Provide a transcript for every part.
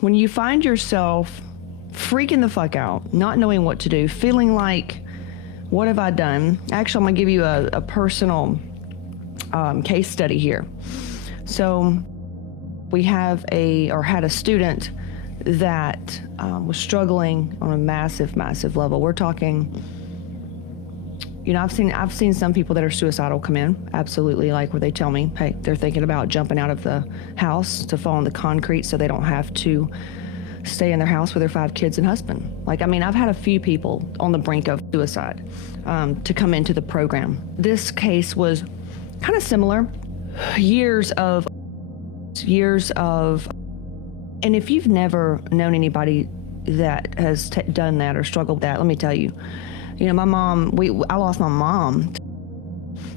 When you find yourself freaking the fuck out, not knowing what to do, feeling like, what have I done? Actually, I'm going to give you a personal case study here. So we had a student that was struggling on a massive level. We're talking, I've seen some people that are suicidal come in, absolutely, like where they tell me, hey, they're thinking about jumping out of the house to fall on the concrete so they don't have to stay in their house with their 5 kids and husband. I've had a few people on the brink of suicide to come into the program. This case was kind of similar. Years of, and if you've never known anybody that has done that or struggled with that, let me tell you, my mom, I lost my mom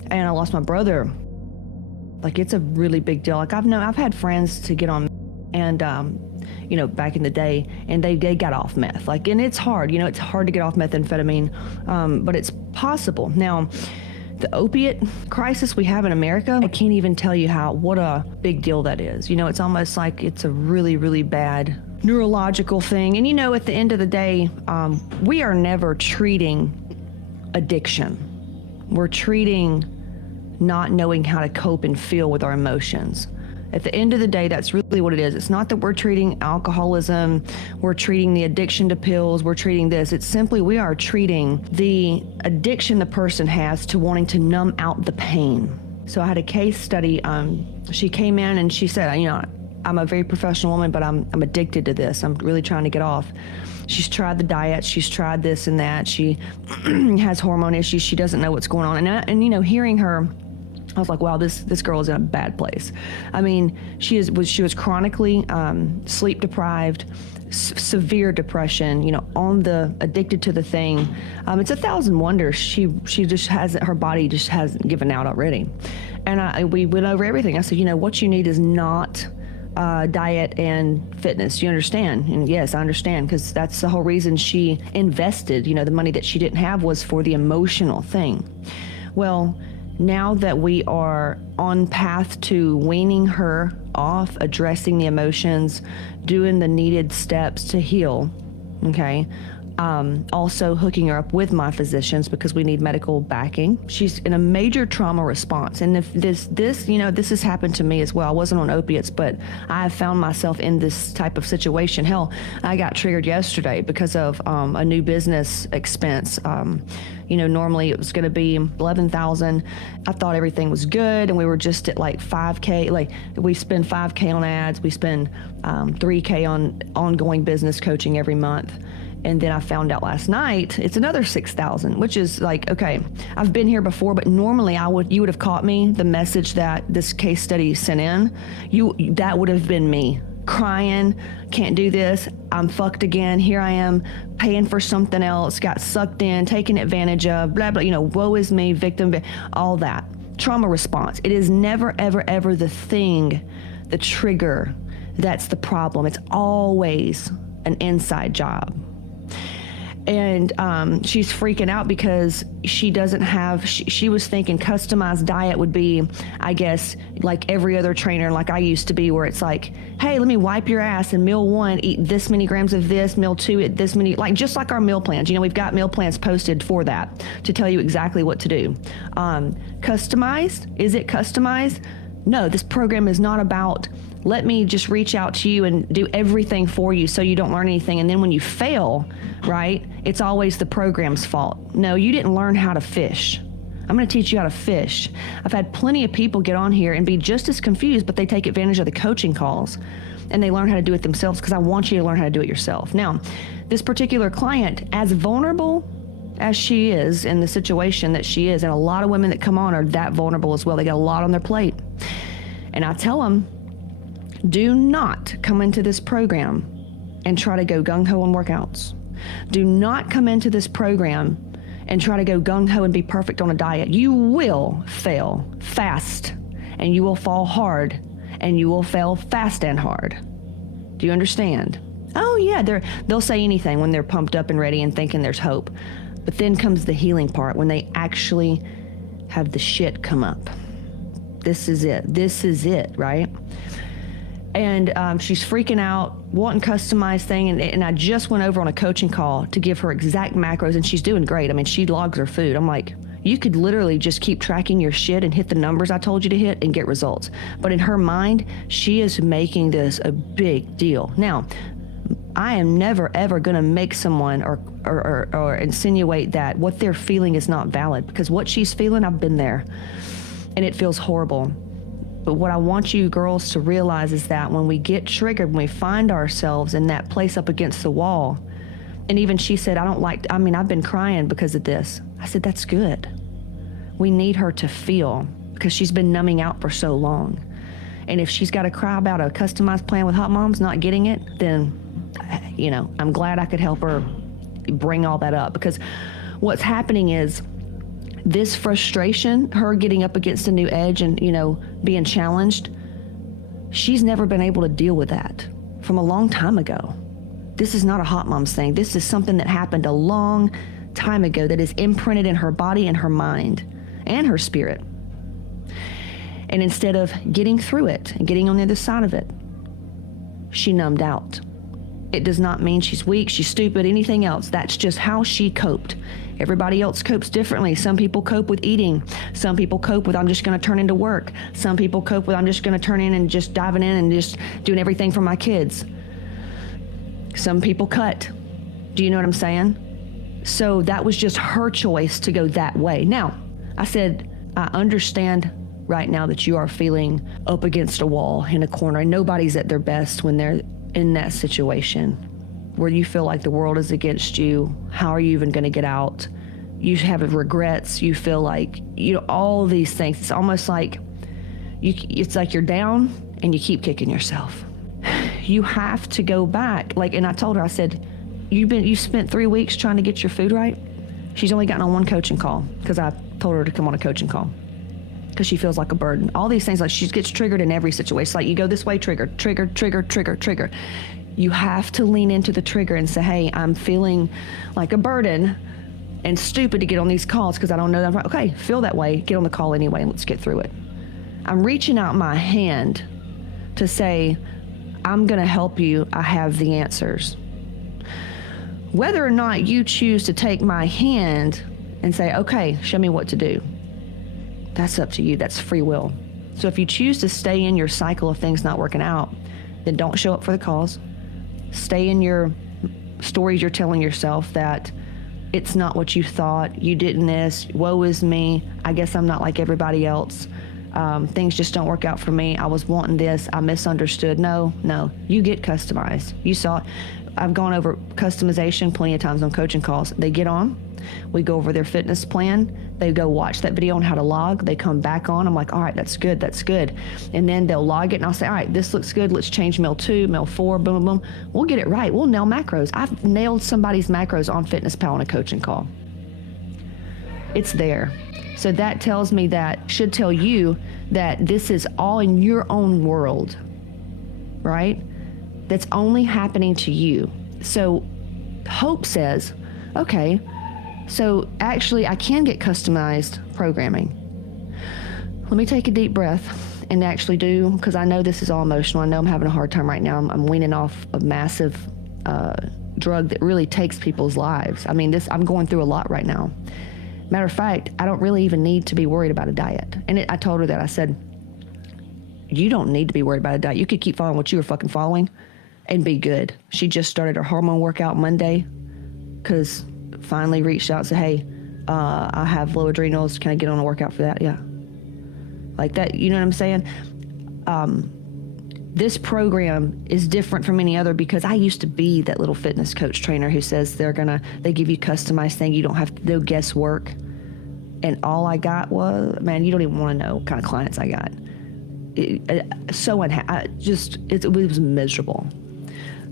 and I lost my brother. It's a really big deal. I've had friends to get on and, back in the day, and they got off meth. And it's hard, it's hard to get off methamphetamine, but it's possible. Now, the opiate crisis we have in America, I can't even tell you what a big deal that is. It's almost like it's a really, really bad neurological thing. And at the end of the day, we are never treating addiction. We're treating not knowing how to cope and feel with our emotions. At the end of the day, that's really what it is. It's not that we're treating alcoholism, we're treating the addiction to pills, we're treating this. It's simply we are treating the addiction the person has to wanting to numb out the pain. So I had a case study. She came in and she said, I'm a very professional woman, but I'm addicted to this. I'm really trying to get off. She's tried the diet. She's tried this and that. She has hormone issues. She doesn't know what's going on. And hearing her, I was like, wow, this girl is in a bad place. She was chronically sleep deprived, severe depression, on the addicted to the thing. It's 1,000 wonders. She just hasn't, her body just hasn't given out already. And we went over everything. I said, what you need is not diet and fitness. You understand? And yes, I understand, because that's the whole reason she invested, the money that she didn't have was for the emotional thing. Well, now that we are on path to weaning her off, addressing the emotions, doing the needed steps to heal, okay? Also hooking her up with my physicians because we need medical backing. She's in a major trauma response. And if this has happened to me as well. I wasn't on opiates, but I have found myself in this type of situation. Hell, I got triggered yesterday because of a new business expense. Normally it was going to be $11,000. I thought everything was good, and we were just at like $5K. Like, we spend $5K on ads, we spend $3K on ongoing business coaching every month. And then I found out last night it's another $6,000, which is like, okay, I've been here before, but normally you would have caught me the message that this case study sent in. That would have been me crying, can't do this, I'm fucked again, here I am paying for something else, got sucked in, taken advantage of, blah, blah, woe is me, victim, all that. Trauma response. It is never, ever, ever the thing, the trigger, that's the problem. It's always an inside job. And she's freaking out because she doesn't have, she was thinking customized diet would be, I guess, like every other trainer, like I used to be, where it's like, hey, let me wipe your ass, and meal 1, eat this many grams of this, meal 2, eat this many, just like our meal plans. We've got meal plans posted for that to tell you exactly what to do. Customized, is it customized? No, this program is not about, let me just reach out to you and do everything for you so you don't learn anything. And then when you fail, right, it's always the program's fault. No, you didn't learn how to fish. I'm going to teach you how to fish. I've had plenty of people get on here and be just as confused, but they take advantage of the coaching calls and they learn how to do it themselves, because I want you to learn how to do it yourself. Now, this particular client, as vulnerable as she is in the situation that she is, and a lot of women that come on are that vulnerable as well. They got a lot on their plate. And I tell them, do not come into this program and try to go gung-ho on workouts. Do not come into this program and try to go gung-ho and be perfect on a diet. You will fail fast, and you will fall hard, and you will fail fast and hard. Do you understand? Oh yeah, they'll say anything when they're pumped up and ready and thinking there's hope. But then comes the healing part, when they actually have the shit come up. This is it. This is it, right? And she's freaking out wanting customized thing, and I just went over on a coaching call to give her exact macros, and she's doing great. I mean, she logs her food. I'm like, you could literally just keep tracking your shit and hit the numbers I told you to hit and get results. But in her mind, she is making this a big deal. Now, I am never, ever going to make someone or insinuate that what they're feeling is not valid, because what she's feeling, I've been there, and it feels horrible. But what I want you girls to realize is that when we get triggered, when we find ourselves in that place up against the wall, and even she said, I've been crying because of this. I said, that's good. We need her to feel, because she's been numbing out for so long. And if she's got to cry about a customized plan with Hot Moms not getting it, then, I'm glad I could help her bring all that up. Because what's happening is this frustration, her getting up against a new edge and, being challenged, she's never been able to deal with that from a long time ago. This is not a Hot Moms thing. This is something that happened a long time ago that is imprinted in her body and her mind and her spirit. And instead of getting through it and getting on the other side of it, she numbed out. It does not mean she's weak, she's stupid, anything else. That's just how she coped. Everybody else copes differently. Some people cope with eating. Some people cope with, I'm just going to turn into work. Some people cope with, I'm just going to turn in and just diving in and just doing everything for my kids. Some people cut. Do you know what I'm saying? So that was just her choice to go that way. Now, I said, I understand right now that you are feeling up against a wall in a corner, and nobody's at their best when they're in that situation where you feel like the world is against you. How are you even going to get out? You have regrets. You feel like, all these things. It's almost like it's like you're down and you keep kicking yourself. You have to go back. And I told her, I said, you spent 3 weeks trying to get your food right. She's only gotten on one coaching call because I told her to come on a coaching call because she feels like a burden. All these things, like she gets triggered in every situation. It's like you go this way, trigger. You have to lean into the trigger and say, hey, I'm feeling like a burden and stupid to get on these calls because I don't know that I'm right. Okay, feel that way. Get on the call anyway and let's get through it. I'm reaching out my hand to say, I'm going to help you. I have the answers. Whether or not you choose to take my hand and say, okay, show me what to do, that's up to you. That's free will. So if you choose to stay in your cycle of things not working out, then don't show up for the calls. Stay in your stories you're telling yourself that it's not what you thought, you didn't this, woe is me, I guess I'm not like everybody else. Things just don't work out for me. I was wanting this, I misunderstood. No, you get customized. You saw it. I've gone over customization plenty of times on coaching calls. They get on, we go over their fitness plan, they go watch that video on how to log, they come back on, I'm like, all right, that's good. And then they'll log it and I'll say, all right, this looks good, let's change meal 2, meal 4, boom, boom, boom. We'll get it right, we'll nail macros. I've nailed somebody's macros on FitnessPal on a coaching call. It's there. So that tells me should tell you that this is all in your own world, right? That's only happening to you. So hope says, okay, so actually I can get customized programming. Let me take a deep breath and actually do, because I know this is all emotional. I know I'm having a hard time right now. I'm weaning off a massive drug that really takes people's lives. I mean, I'm going through a lot right now. Matter of fact, I don't really even need to be worried about a diet. And I told her that. I said, you don't need to be worried about a diet. You could keep following what you were fucking following and be good. She just started her hormone workout Monday because finally reached out and said, hey, I have low adrenals. Can I get on a workout for that? Yeah. Like that, you know what I'm saying? This program is different from any other because I used to be that little fitness coach trainer who says they give you customized thing. You don't have to do guesswork. And all I got was, man, you don't even want to know what kind of clients I got. It was miserable.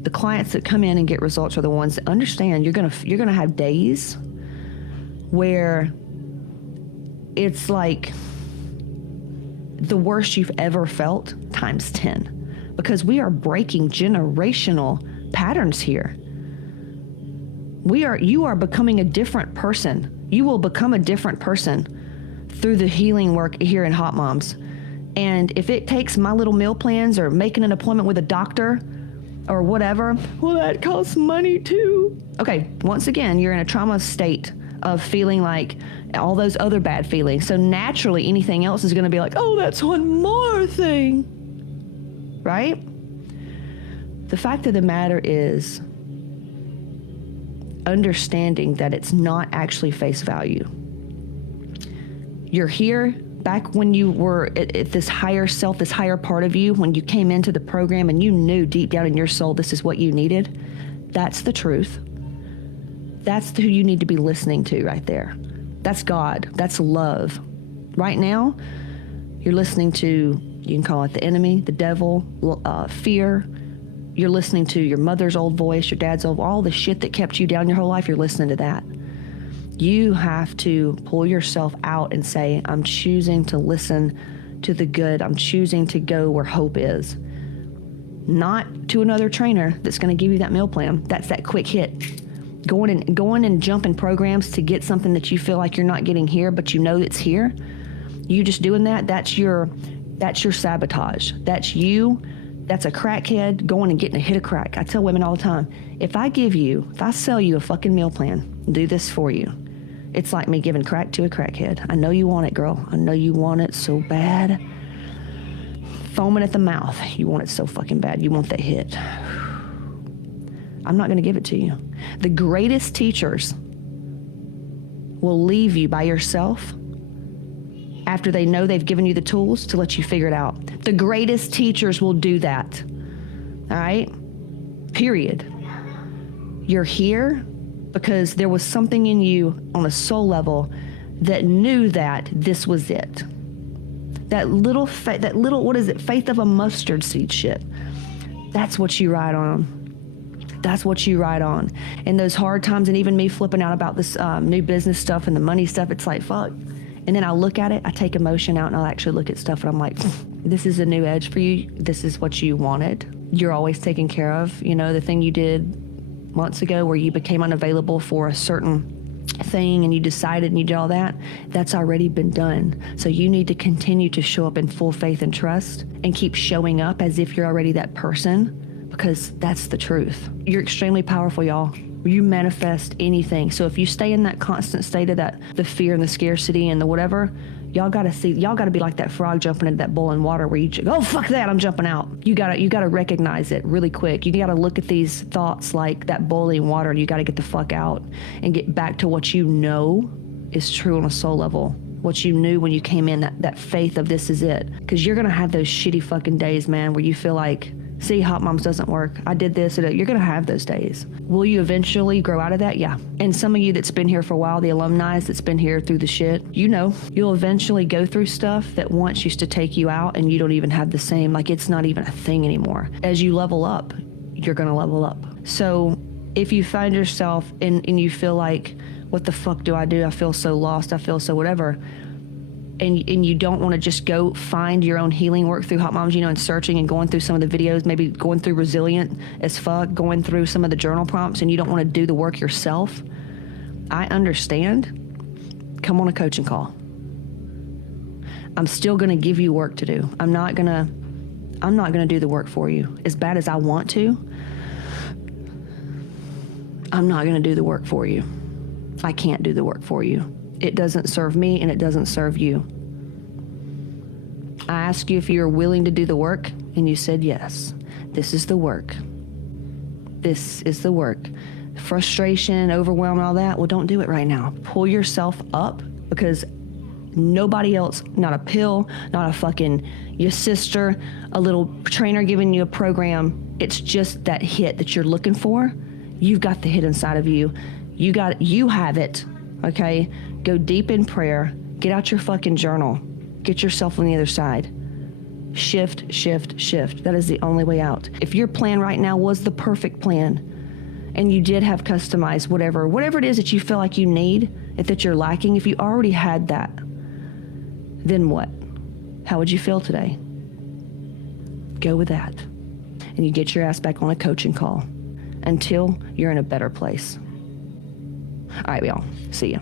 The clients that come in and get results are the ones that understand you're gonna have days where it's like the worst you've ever felt times 10, because we are breaking generational patterns here. You are becoming a different person. You will become a different person through the healing work here in Hot Moms. And if it takes my little meal plans or making an appointment with a doctor or whatever. Well, that costs money too. Okay, once again, you're in a trauma state of feeling like all those other bad feelings. So naturally, anything else is going to be like, oh, that's one more thing, right? The fact of the matter is understanding that it's not actually face value. You're here back when you were at this higher self, this higher part of you, when you came into the program and you knew deep down in your soul this is what you needed. That's the truth. That's who you need to be listening to right there. That's God. That's love. Right now, you're listening to, you can call it the enemy, the devil, fear. You're listening to your mother's old voice, your dad's old, all the shit that kept you down your whole life, you're listening to that. You have to pull yourself out and say, I'm choosing to listen to the good. I'm choosing to go where hope is. Not to another trainer that's going to give you that meal plan. That's that quick hit. Going and jumping programs to get something that you feel like you're not getting here, but you know it's here. You just doing that, that's your sabotage. That's you. That's a crackhead going and getting a hit of crack. I tell women all the time, if I sell you a fucking meal plan, do this for you, it's like me giving crack to a crackhead. I know you want it, girl. I know you want it so bad. Foaming at the mouth. You want it so fucking bad. You want that hit. I'm not going to give it to you. The greatest teachers will leave you by yourself after they know they've given you the tools to let you figure it out. The greatest teachers will do that. All right? Period. You're here because there was something in you on a soul level that knew that this was it. That little, what is it? Faith of a mustard seed shit. That's what you ride on. That's what you ride on. In those hard times, and even me flipping out about this new business stuff and the money stuff, it's like, fuck. And then I look at it, I take emotion out, and I'll actually look at stuff, and I'm like, this is a new edge for you. This is what you wanted. You're always taken care of. You know, the thing you did months ago where you became unavailable for a certain thing and you decided and you did all that, that's already been done. So you need to continue to show up in full faith and trust and keep showing up as if you're already that person, because that's the truth. You're extremely powerful, y'all. You manifest anything. So if you stay in that constant state of that, the fear and the scarcity and the whatever, y'all gotta be like that frog jumping into that boiling water where you just, oh, fuck that, I'm jumping out. You gotta recognize it really quick. You gotta look at these thoughts like that boiling water, and you gotta get the fuck out and get back to what you know is true on a soul level. What you knew when you came in, that faith of this is it. Because you're gonna have those shitty fucking days, man, where you feel like, see, Hot Moms doesn't work. I did this. You're going to have those days. Will you eventually grow out of that? Yeah. And some of you that's been here for a while, the alumni that's been here through the shit, you know, you'll eventually go through stuff that once used to take you out and you don't even have the same, like it's not even a thing anymore. As you level up, you're going to level up. So if you find yourself and you feel like, what the fuck do? I feel so lost. I feel so whatever. And you don't want to just go find your own healing work through Hot Moms, you know, and searching and going through some of the videos, maybe going through Resilient as fuck, going through some of the journal prompts, and you don't want to do the work yourself. I understand. Come on a coaching call. I'm still going to give you work to do. I'm not going to do the work for you. As bad as I want to, I'm not going to do the work for you. I can't do the work for you. It doesn't serve me and it doesn't serve you. I asked you if you're willing to do the work, and you said yes. This is the work. This is the work. Frustration, overwhelm, and all that, well, don't do it right now. Pull yourself up, because nobody else, not a pill, not a fucking your sister, a little trainer giving you a program, it's just that hit that you're looking for. You've got the hit inside of you. You have it, okay? Go deep in prayer. Get out your fucking journal. Get yourself on the other side. Shift, shift, shift. That is the only way out. If your plan right now was the perfect plan, and you did have customized whatever it is that you feel like you need, if that you're lacking, if you already had that, then what? How would you feel today? Go with that. And you get your ass back on a coaching call until you're in a better place. All right, y'all. See ya.